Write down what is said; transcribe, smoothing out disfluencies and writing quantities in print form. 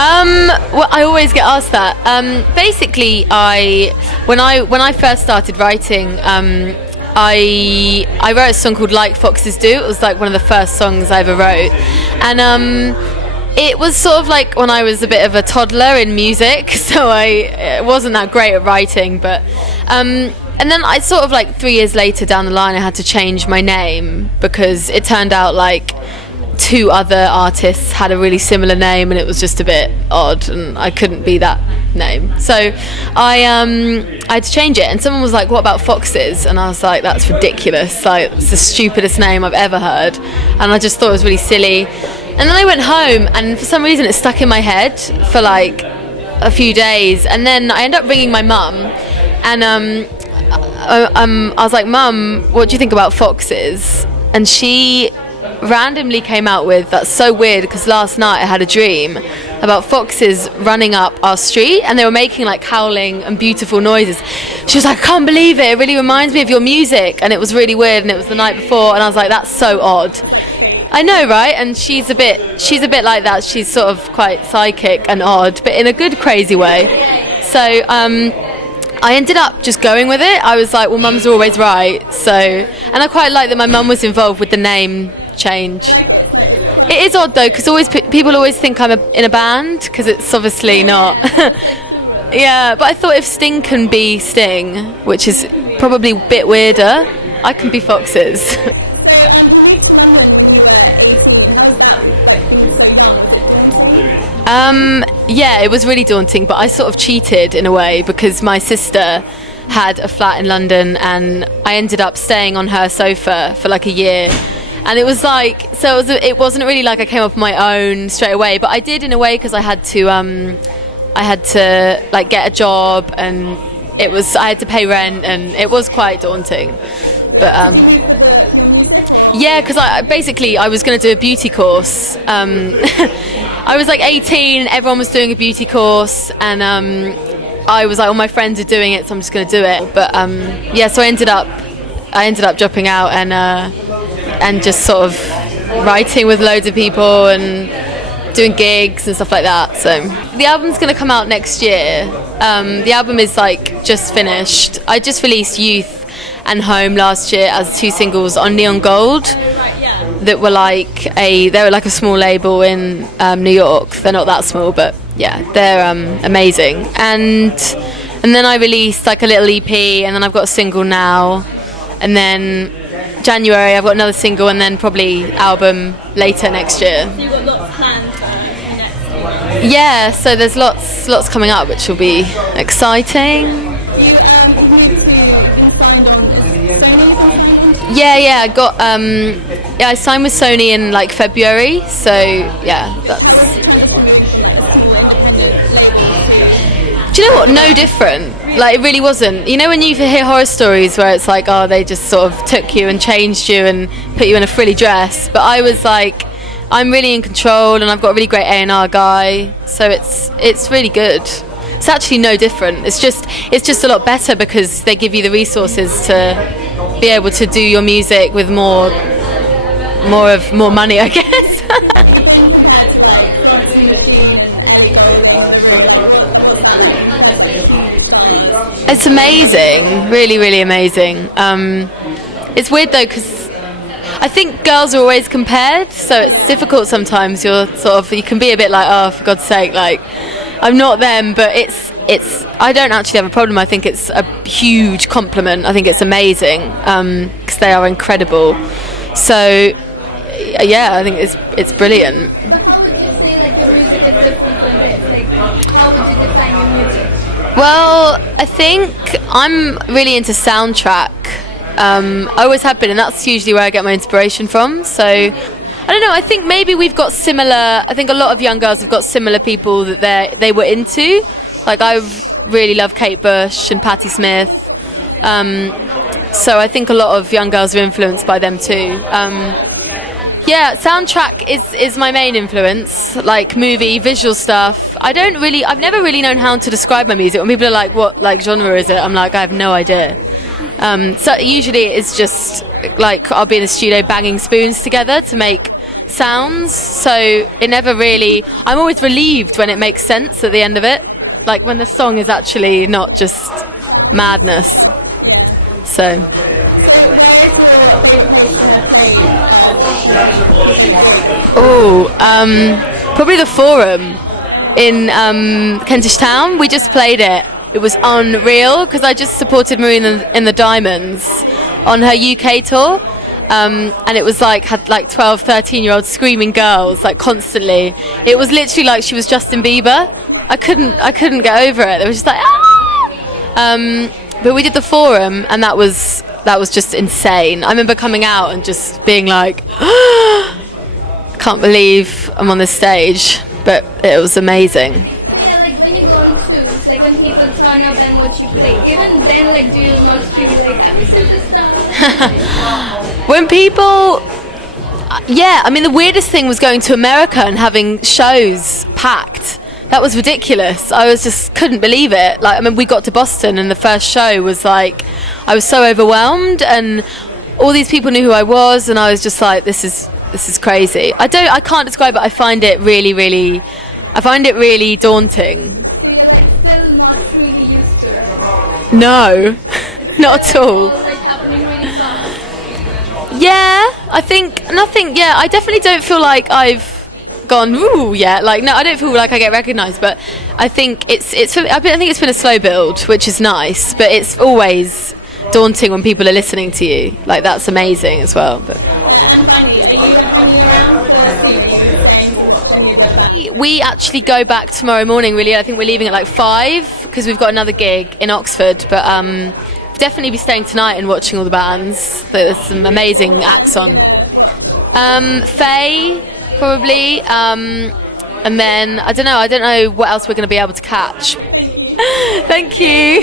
Well, I always get asked that. Basically, when I first started writing, I wrote a song called "Like Foxes Do." It was like one of the first songs I ever wrote, and it was sort of like when I was a bit of a toddler in music, so I wasn't that great at writing, but. And then I sort of like 3 years later down the line, I had to change my name because it turned out like 2 other artists had a really similar name and it was just a bit odd and I couldn't be that name. So I had to change it, and someone was like, "What about Foxes?" And I was like, "That's ridiculous. Like, it's the stupidest name I've ever heard." And I just thought it was really silly. And then I went home and for some reason it stuck in my head for like a few days, and then I ended up ringing my mum and I was like, "Mum, what do you think about Foxes?" And she randomly came out with, "That's so weird because last night I had a dream about foxes running up our street and they were making like howling and beautiful noises." She was like, "I can't believe it. It really reminds me of your music." And it was really weird, and it was the night before, and I was like, "That's so odd." I know, right? And she's a bit like that. She's sort of quite psychic and odd, but in a good, crazy way. So I ended up just going with it. I was like, well, Mum's always right. So, and I quite like that my mum was involved with the name change. It is odd though, because people always think I'm in a band, because it's obviously not. Yeah, but I thought if Sting can be Sting, which is probably a bit weirder, I can be Foxes. Yeah, it was really daunting, but I sort of cheated in a way because my sister had a flat in London and I ended up staying on her sofa for like a year. And it was like, so it wasn't really like I came up on my own straight away, but I did in a way because I had to like get a job, and I had to pay rent, and it was quite daunting. But yeah, because I was going to do a beauty course. I was like 18 and everyone was doing a beauty course, and I was like, all my friends are doing it, so I'm just going to do it. But yeah, so I ended up dropping out and just sort of writing with loads of people and doing gigs and stuff like that. So the album's going to come out next year. The album is like just finished. I just released Youth and Home last year as 2 singles on Neon Gold that were like a small label in New York. They're not that small, but yeah, they're amazing. And then I released like a little EP, and then I've got a single now, and then January I've got another single, and then probably album later next year. So you've got lots planned for next year? Yeah, so there's lots coming up, which will be exciting. Yeah, I got I signed with Sony in like February, so yeah, that's. Do you know what? No different. Like, it really wasn't. You know when you hear horror stories where it's like, oh, they just sort of took you and changed you and put you in a frilly dress, but I was like, I'm really in control, and I've got a really great A&R guy, so it's really good. It's actually no different. It's just a lot better because they give you the resources to be able to do your music with more money, I guess. It's amazing, really, really amazing. It's weird though because I think girls are always compared, so it's difficult sometimes. You can be a bit like, oh, for God's sake, like, I'm not them, but it's. I don't actually have a problem. I think it's a huge compliment. I think it's amazing because they are incredible. So yeah, I think it's brilliant. So how would you say like your music is different from this? Like, how would you define your music? Well, I think I'm really into soundtrack. I always have been, and that's usually where I get my inspiration from. So I don't know, I think maybe we've got similar. I think a lot of young girls have got similar people that they were into. Like, I really love Kate Bush and Patti Smith. So I think a lot of young girls are influenced by them too. Yeah, soundtrack is my main influence, like movie, visual stuff. I've never really known how to describe my music. When people are like, what like genre is it? I'm like, I have no idea. So usually it's just like I'll be in the studio banging spoons together to make sounds, so it never really. I'm always relieved when it makes sense at the end of it, like when the song is actually not just madness. So. Probably the Forum in Kentish Town. We just played it. It was unreal because I just supported Maroon in the Diamonds on her UK tour. And it was like, had like 12, 13-year-old screaming girls like constantly. It was literally like she was Justin Bieber. I couldn't get over it. It was just like, ah! But we did the Forum, and that was just insane. I remember coming out and just being like, can't believe I'm on this stage. But it was amazing. Yeah, like when you go on shows, like when people turn up and watch you play, even then, like, do you not feel like I'm a superstar? When people, yeah, I mean, the weirdest thing was going to America and having shows packed. That was ridiculous. I just couldn't believe it. Like, I mean, we got to Boston and the first show was like, I was so overwhelmed, and all these people knew who I was, and I was just like, this is crazy. I can't describe it. I find it really daunting. So you're like still not really used to it? No, not at all. It's all like happening really fast. Yeah, I think nothing. Yeah, I definitely don't feel like I've gone ooh yet. Like, no, I don't feel like I get recognised. But I think I think it's been a slow build, which is nice. But it's always daunting when people are listening to you. Like, that's amazing as well. But And finally, are you hanging around for a seat? Are you staying to watch any of the other? we actually go back tomorrow morning. Really, I think we're leaving at like 5 because we've got another gig in Oxford. But definitely be staying tonight and watching all the bands. There's some amazing acts on. Faye, probably. And then I don't know what else we're going to be able to catch. Thank you.